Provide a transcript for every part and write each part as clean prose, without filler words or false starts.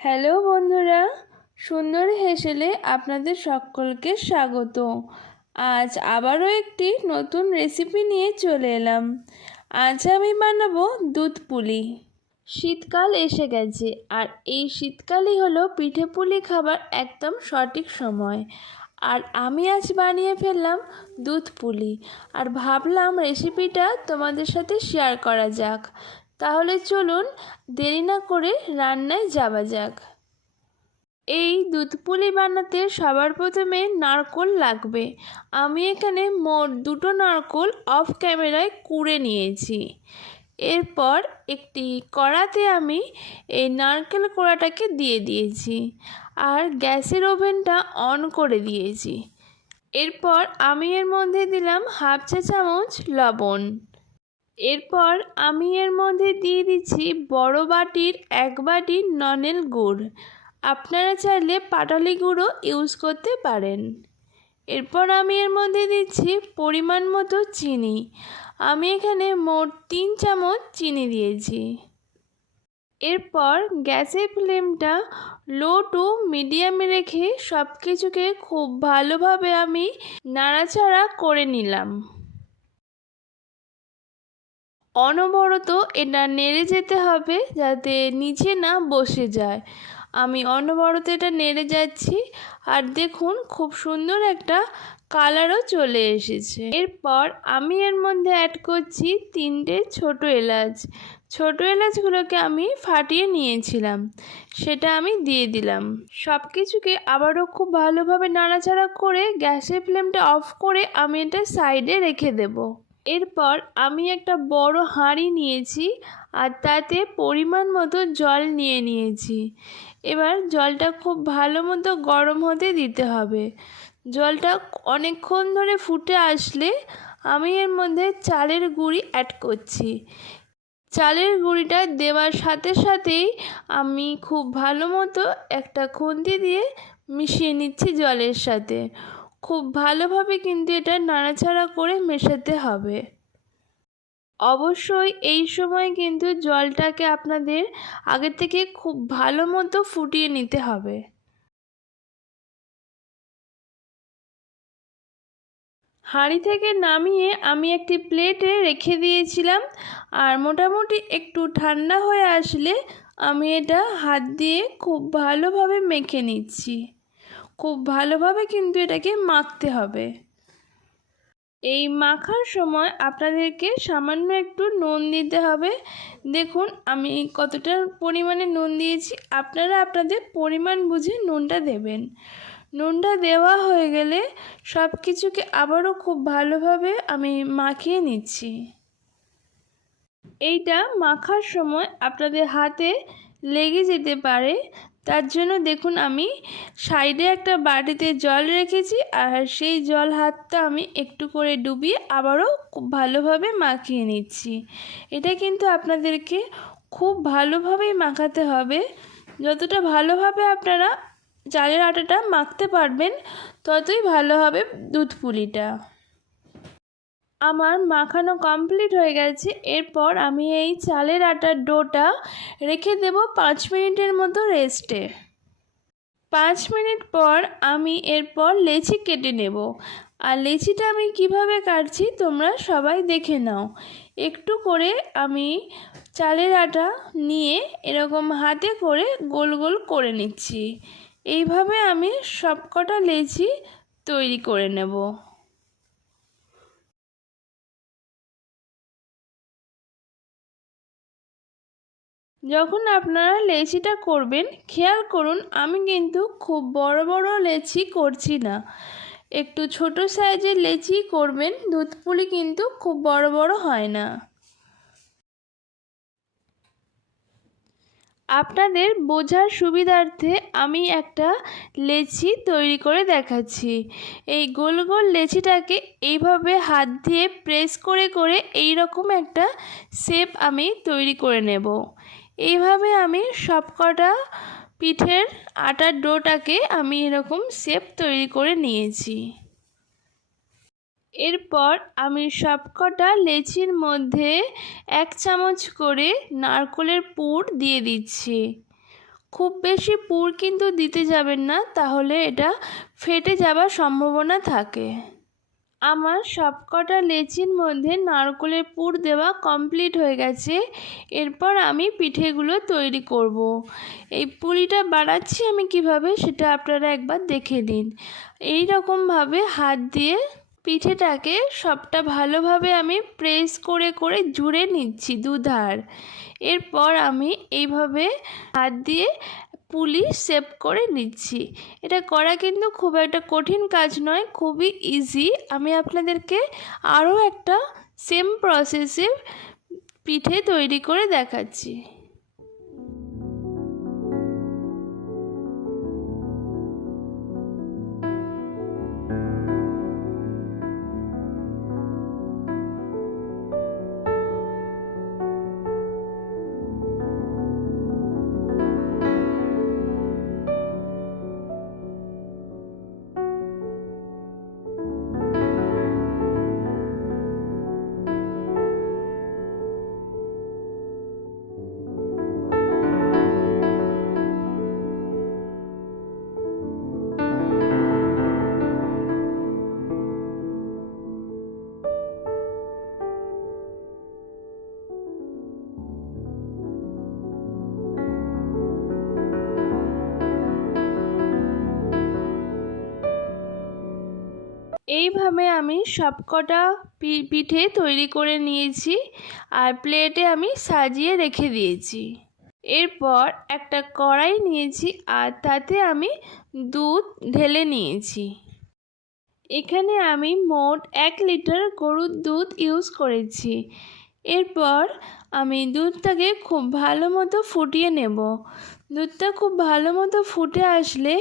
Hello বন্ধুরা, সুন্দর হেসেলে আপনাদের সকলকে স্বাগত। আজ আবারও একটি নতুন রেসিপি নিয়ে চলে এলাম। আজ আমি বানাবো দুধ পুলি। শীতকাল এসে গেছে, আর এই শীতকালই হলো পিঠে পুলি খাবার একদম সঠিক সময়। আর আমি আজ বানিয়ে ফেললাম দুধ পুলি, আর ভাবলাম রেসিপিটা তোমাদের সাথে শেয়ার করা যাক। তাহলে চলুন দেরি না করে রান্নায় যাওয়া যাক। এই দুধ পুলি বানাতে সবার প্রথমে নারকেল লাগবে। আমি এখানে মোট 2টো নারকেল অফ ক্যামেরায় কুড়ে নিয়েছি। এরপর একটি কড়াতে আমি এই নারকেল কোড়াটাকে দিয়ে দিয়েছি, আর গ্যাসের ওভেনটা অন করে দিয়েছি। এরপর আমি এর মধ্যে দিলাম হাফ চা চামচ লবণ। এরপর আমি এর মধ্যে দিয়ে দিচ্ছি বড় বাটির 1 বাটি নলেন গুড়। আপনারা চাইলে পাটালি গুঁড়ো ইউজ করতে পারেন। এরপর আমি এর মধ্যে দিচ্ছি পরিমাণ মতো চিনি। আমি এখানে মোট 3 চামচ চিনি দিয়েছি। এরপর গ্যাসের ফ্লেমটা লো টু মিডিয়ামে রেখে সব কিছুকে খুব ভালোভাবে আমি নাড়াচাড়া করে নিলাম। অনবরত এটা নেড়ে যেতে হবে যাতে নিচে না বসে যায়। আমি অনবরত এটা নেড়ে যাচ্ছি, আর দেখুন খুব সুন্দর একটা কালারও চলে এসেছে। এরপর আমি এর মধ্যে অ্যাড করছি 3টে ছোটো এলাচ। ছোটো এলাচগুলোকে আমি ফাটিয়ে নিয়েছিলাম, সেটা আমি দিয়ে দিলাম। সব কিছুকে আবারও খুব ভালোভাবে নাড়াচাড়া করে গ্যাসের ফ্লেমটা অফ করে আমি এটা সাইডে রেখে দেবো। এরপর আমি একটা বড় হাঁড়ি নিয়েছি, আর তাতে পরিমাণ মতো জল নিয়ে নিয়েছি। এবার জলটা খুব ভালো মতো গরম হতে দিতে হবে। জলটা অনেকক্ষণ ধরে ফুটে আসলে আমি এর মধ্যে চালের গুঁড়ি অ্যাড করছি। চালের গুঁড়িটা দেওয়ার সাথে সাথেই আমি খুব ভালো মতো একটা খুন্তি দিয়ে মিশিয়ে নিচ্ছি জলের সাথে। খুব ভালোভাবে কিন্তু এটা নাড়াচাড়া করে মেশাতে হবে। অবশ্যই এই সময় কিন্তু জলটাকে আপনাদের আগে থেকে খুব ভালো মতো ফুটিয়ে নিতে হবে। হাঁড়ি থেকে নামিয়ে আমি একটি প্লেটে রেখে দিয়েছিলাম, আর মোটামুটি একটু ঠান্ডা হয়ে আসলে আমি এটা হাত দিয়ে খুব ভালোভাবে মেখে নিচ্ছি। খুব ভালোভাবে কিন্তু এটাকে মাখতে হবে। এই মাখার সময় আপনাদেরকে সামান্য একটু নুন দিতে হবে। দেখুন আমি কতটা পরিমাণে নুন দিয়েছি, আপনারা আপনাদের পরিমাণ বুঝে নুনটা দেবেন। নুনটা দেওয়া হয়ে গেলে সব কিছুকে আবারও খুব ভালোভাবে আমি মাখিয়ে নিচ্ছি। এইটা মাখার সময় আপনাদের হাতে লেগে যেতে পারে, তার জন্য দেখুন আমি সাইডে একটা বাটিতে জল রেখেছি, আর সেই জল হাতটা আমি একটু করে ডুবিয়ে আবারও খুব ভালোভাবে মাখিয়ে নিচ্ছি। এটা কিন্তু আপনাদেরকে খুব ভালোভাবেই মাখাতে হবে। যতটা ভালোভাবে আপনারা চালের আটাটা মাখতে পারবেন ততই ভালো হবে দুধ পুলিটা। আমার মাখানো কমপ্লিট হয়ে গেছে। এরপর আমি এই চালের আটার ডোটা রেখে দেব 5 মিনিটের মতো রেস্টে। 5 মিনিট পর আমি এরপর লেচি কেটে নেব। আর লেচিটা আমি কিভাবে কাটছি তোমরা সবাই দেখে নাও। একটু করে আমি চালের আটা নিয়ে এরকম হাতে করে গোল গোল করে নিচ্ছি। এইভাবে আমি সবকটা লেচি তৈরি করে নেব। যখন আপনারা লেচিটা করবেন খেয়াল করুন আমি কিন্তু খুব বড় বড় লেচি করছি না, একটু ছোট সাইজের লেচি করবেন। দুধ পুলি কিন্তু খুব বড় বড় হয় না। আপনাদের বোঝার সুবিধার্থে আমি একটা লেচি তৈরি করে দেখাচ্ছি। এই গোল গোল লেচিটাকে এইভাবে হাত দিয়ে প্রেস করে করে এই রকম একটা শেপ আমি তৈরি করে নেব। এইভাবে আমি সবকটা পিঠের আটার ডোটাকে আমি এরকম শেপ তৈরি করে নিয়েছি। এরপর আমি সবকটা লেচির মধ্যে 1 চামচ করে নারকেলের পুর দিয়ে দিচ্ছি। খুব বেশি পুর কিন্তু দিতে যাবেন না, তাহলে এটা ফেটে যাবার সম্ভাবনা থাকে। আমার সবকটা লেচির মধ্যে নারকেলের পুর দেওয়া কমপ্লিট হয়ে গেছে। এরপর আমি পিঠেগুলো তৈরি করব। এই পুলিটা বানাচ্ছি আমি কিভাবে সেটা আপনারা একবার দেখে নিন। এই রকমভাবে হাত দিয়ে পিঠেটাকে সবটা ভালোভাবে আমি প্রেস করে করে জুড়ে নিচ্ছি দুধার। এরপর আমি এইভাবে হাত দিয়ে পুলি শেপ করে নিচ্ছি। এটা করা কিন্তু খুব একটা কঠিন কাজ নয়, খুবই ইজি। আমি আপনাদেরকে আরও একটা সেম প্রসেসে পিঠে তৈরি করে দেখাচ্ছি। এইভাবে আমি সবকটা পিঠে তৈরি করে নিয়েছি আর প্লেটে আমি সাজিয়ে রেখে দিয়েছি। এরপর একটা কড়াই নিয়েছি আর তাতে আমি দুধ ঢেলে নিয়েছি। এখানে আমি মোট 1 লিটার গরুর দুধ ইউজ করেছি। এরপর আমি দুধটাকে খুব ভালো মতো ফুটিয়ে নেব। দুধটা খুব ভালো মতো ফুটে আসলে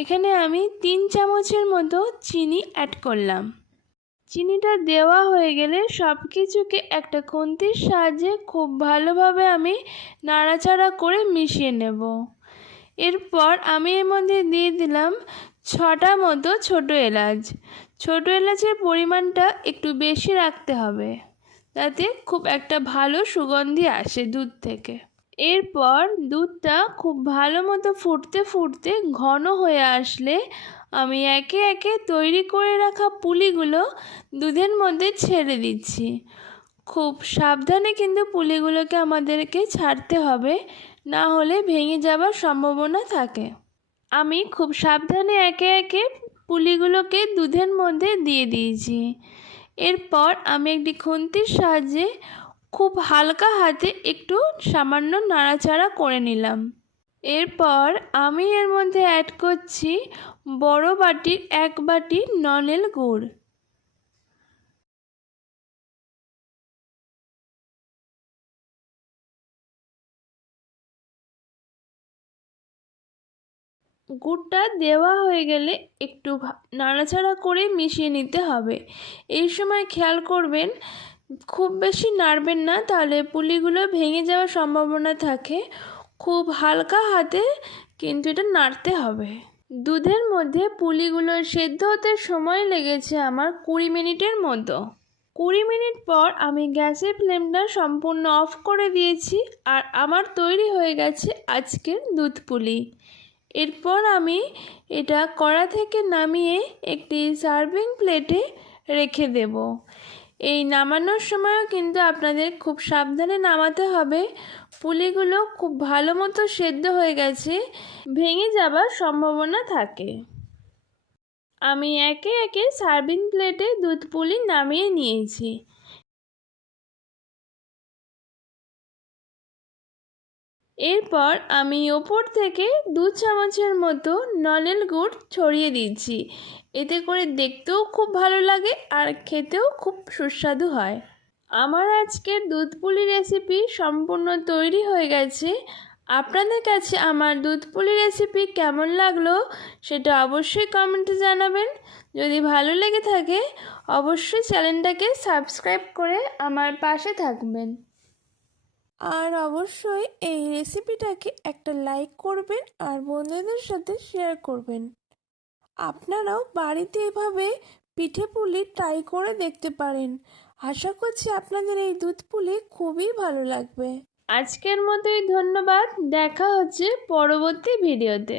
এখানে আমি 3 চামচের মতো চিনি অ্যাড করলাম। চিনিটা দেওয়া হয়ে গেলে সব কিছুকে একটা খুন্তির সাহায্যে খুব ভালোভাবে আমি নাড়াচাড়া করে মিশিয়ে নেব। এরপর আমি এর মধ্যে দিয়ে দিলাম 6টা মতো ছোটো এলাচ। ছোটো এলাচের পরিমাণটা একটু বেশি রাখতে হবে, যাতে খুব একটা ভালো সুগন্ধি আসে দুধ থেকে। এরপর দুধটা খুব ভালো মতো ফুটতে ফুটতে ঘন হয়ে আসলে আমি একে একে তৈরি করে রাখা পুলিগুলো দুধের মধ্যে ছেড়ে দিচ্ছি। খুব সাবধানে কিন্তু পুলিগুলোকে আমাদেরকে ছাড়তে হবে, না হলে ভেঙে যাবার সম্ভাবনা থাকে। আমি খুব সাবধানে একে একে পুলিগুলোকে দুধের মধ্যে দিয়ে দিয়েছি। এরপর আমি একটি খুন্তির সাহায্যে খুব হালকা হাতে একটু সামান্য নাড়াচাড়া করে নিলাম। এরপর আমি এর মধ্যে অ্যাড করছি বড় বাটির 1 বাটি নলেন গুড়। গুড়টা দেওয়া হয়ে গেলে একটু নাড়াচাড়া করে মিশিয়ে নিতে হবে। এই সময় খেয়াল করবেন খুব বেশি নাড়বেন না, তাহলে পুলিগুলো ভেঙে যাওয়ার সম্ভাবনা থাকে। খুব হালকা হাতে কিন্তু এটা নাড়তে হবে। দুধের মধ্যে পুলিগুলো সেদ্ধ হতে সময় লেগেছে আমার 20 মিনিটের মতো। 20 মিনিট পর আমি গ্যাসের ফ্লেমটা সম্পূর্ণ অফ করে দিয়েছি আর আমার তৈরি হয়ে গেছে আজকের দুধ পুলি। এরপর আমি এটা কড়া থেকে নামিয়ে একটি সার্ভিং প্লেটে রেখে দেব। এই নামানোর সময়ও কিন্তু আপনাদের খুব সাবধানে নামাতে হবে। পুলিগুলো খুব ভালো মতো সেদ্ধ হয়ে গেছে, ভেঙে যাবার সম্ভাবনা থাকে। আমি একে একে সার্ভিং প্লেটে দুধ পুলি নামিয়ে নিয়েছি। এরপর আমি ওপর থেকে 2 চামচের মতো নলেন গুড় ছড়িয়ে দিচ্ছি। এতে করে দেখতেও খুব ভালো লাগে আর খেতেও খুব সুস্বাদু হয়। আমার আজকের দুধ পুলি রেসিপি সম্পূর্ণ তৈরি হয়ে গেছে। আপনাদের কাছে আমার দুধ পুলি রেসিপি কেমন লাগলো সেটা অবশ্যই কমেন্টে জানাবেন। যদি ভালো লেগে থাকে অবশ্যই চ্যানেলটাকে সাবস্ক্রাইব করে আমার পাশে থাকবেন। আর অবশ্যই এই রেসিপিটাকে একটা লাইক করবেন আর বন্ধুদের সাথে শেয়ার করবেন। আপনারাও বাড়িতে এভাবে পিঠে পুলি ট্রাই করে দেখতে পারেন। আশা করছি আপনাদের এই দুধ পুলি খুবই ভালো লাগবে। আজকের মতোই ধন্যবাদ। দেখা হচ্ছে পরবর্তী ভিডিওতে।